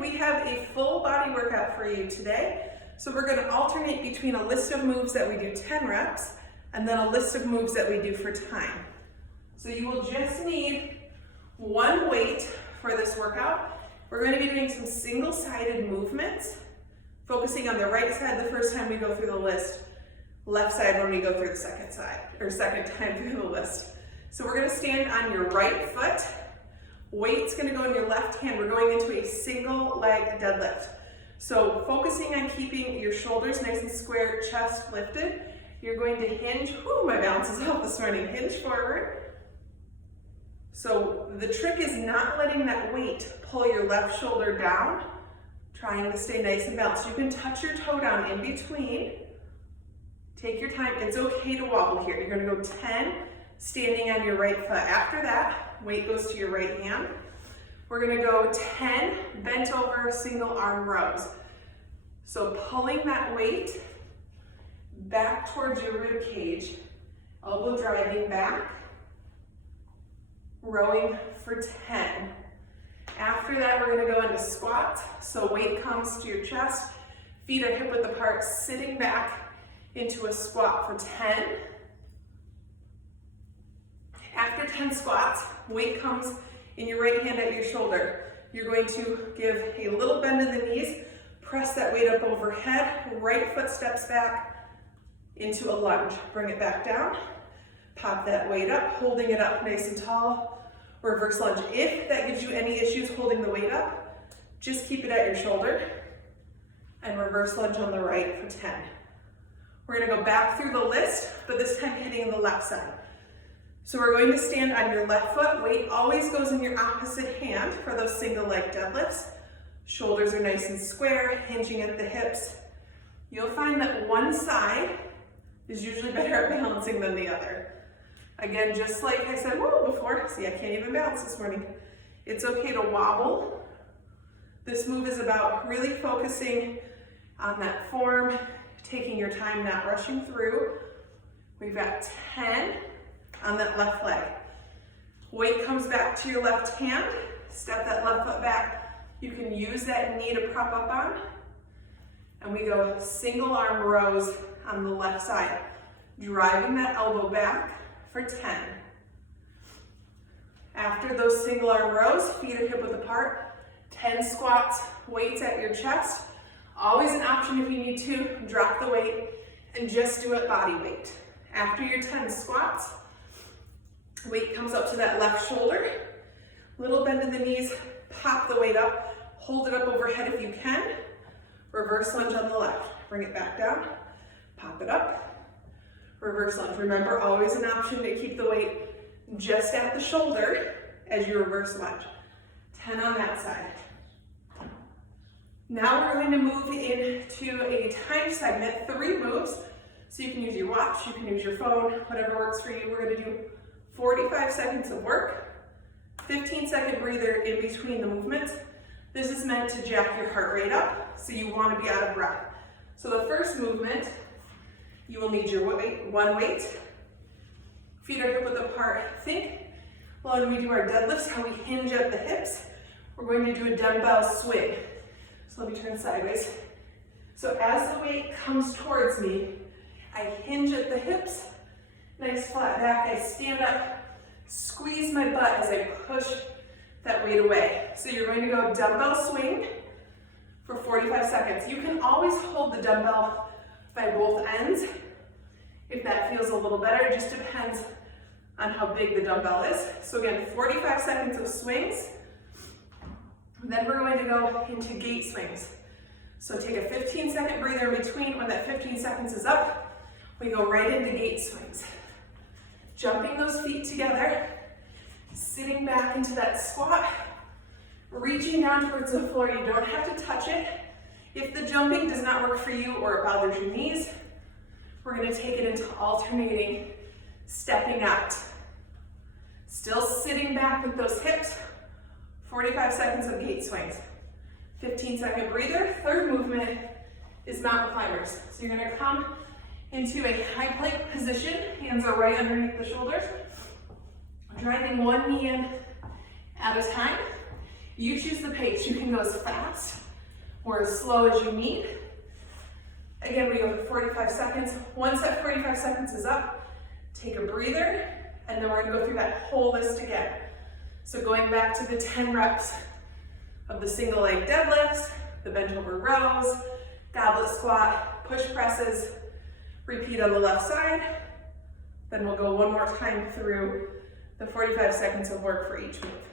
we have a full body workout for you today. So we're gonna alternate between a list of moves that we do 10 reps and then a list of moves that we do for time. So you will just need one weight for this workout. We're going to be doing some single-sided movements, focusing on the right side the first time we go through the list, left side when we go through the second time through the list. So we're going to stand on your right foot. Weight's going to go in your left hand. We're going into a single leg deadlift. So focusing on keeping your shoulders nice and square, chest lifted. You're going to hinge, my balance is off this morning, hinge forward. So the trick is not letting that weight pull your left shoulder down, trying to stay nice and balanced. You can touch your toe down in between. Take your time. It's okay to wobble here. You're going to go 10 standing on your right foot. After that, weight goes to your right hand. We're going to go 10 bent over single arm rows. So pulling that weight back towards your rib cage, elbow driving back. Rowing for 10. After that, we're going to go into squat. So weight comes to your chest, feet are hip width apart, sitting back into a squat for 10. After 10 squats, weight comes in your right hand at your shoulder. You're going to give a little bend in the knees, press that weight up overhead, right foot steps back into a lunge. Bring it back down. Pop that weight up, holding it up nice and tall, reverse lunge. If that gives you any issues holding the weight up, just keep it at your shoulder and reverse lunge on the right for 10. We're gonna go back through the list, but this time hitting the left side. So we're going to stand on your left foot. Weight always goes in your opposite hand for those single leg deadlifts. Shoulders are nice and square, hinging at the hips. You'll find that one side is usually better at balancing than the other. Again, just like I said before, see, I can't even balance this morning. It's okay to wobble. This move is about really focusing on that form, taking your time, not rushing through. We've got 10 on that left leg. Weight comes back to your left hand. Step that left foot back. You can use that knee to prop up on. And we go single arm rows on the left side, driving that elbow back for 10. After those single arm rows, feet are hip width apart, 10 squats, weights at your chest. Always an option if you need to, drop the weight and just do it body weight. After your 10 squats, weight comes up to that left shoulder, little bend in the knees, pop the weight up, hold it up overhead if you can, reverse lunge on the left, bring it back down, pop it up, reverse lunge. Remember, always an option to keep the weight just at the shoulder as you reverse lunge. 10 on that side. Now we're going to move into a time segment, 3 moves. So you can use your watch, you can use your phone, whatever works for you. We're going to do 45 seconds of work, 15-second breather in between the movements. This is meant to jack your heart rate up, so you want to be out of breath. So the first movement, you will need your one weight. Feet are hip width apart. Think, well, when we do our deadlifts, how we hinge at the hips. We're going to do a dumbbell swing. So let me turn sideways. So as the weight comes towards me, I hinge at the hips, nice flat back. I stand up, squeeze my butt as I push that weight away. So you're going to go dumbbell swing for 45 seconds. You can always hold the dumbbell by both ends if that feels a little better. It just depends on how big the dumbbell is. So again, 45 seconds of swings. Then we're going to go into gate swings. So take a 15-second breather in between. When that 15 seconds is up, we go right into gate swings. Jumping those feet together, sitting back into that squat, reaching down towards the floor. You don't have to touch it. If the jumping does not work for you or it bothers your knees, we're going to take it into alternating, stepping out. Still sitting back with those hips, 45 seconds of gate swings. 15-second breather. Third movement is mountain climbers. So you're going to come into a high plank position. Hands are right underneath the shoulders. Driving one knee in at a time. You choose the pace. You can go as fast or as slow as you need. Again, we go for 45 seconds. Once that 45 seconds is up, take a breather, and then we're gonna go through that whole list again. So going back to the 10 reps of the single leg deadlifts, the bent over rows, goblet squat, push presses, repeat on the left side. Then we'll go one more time through the 45 seconds of work for each move.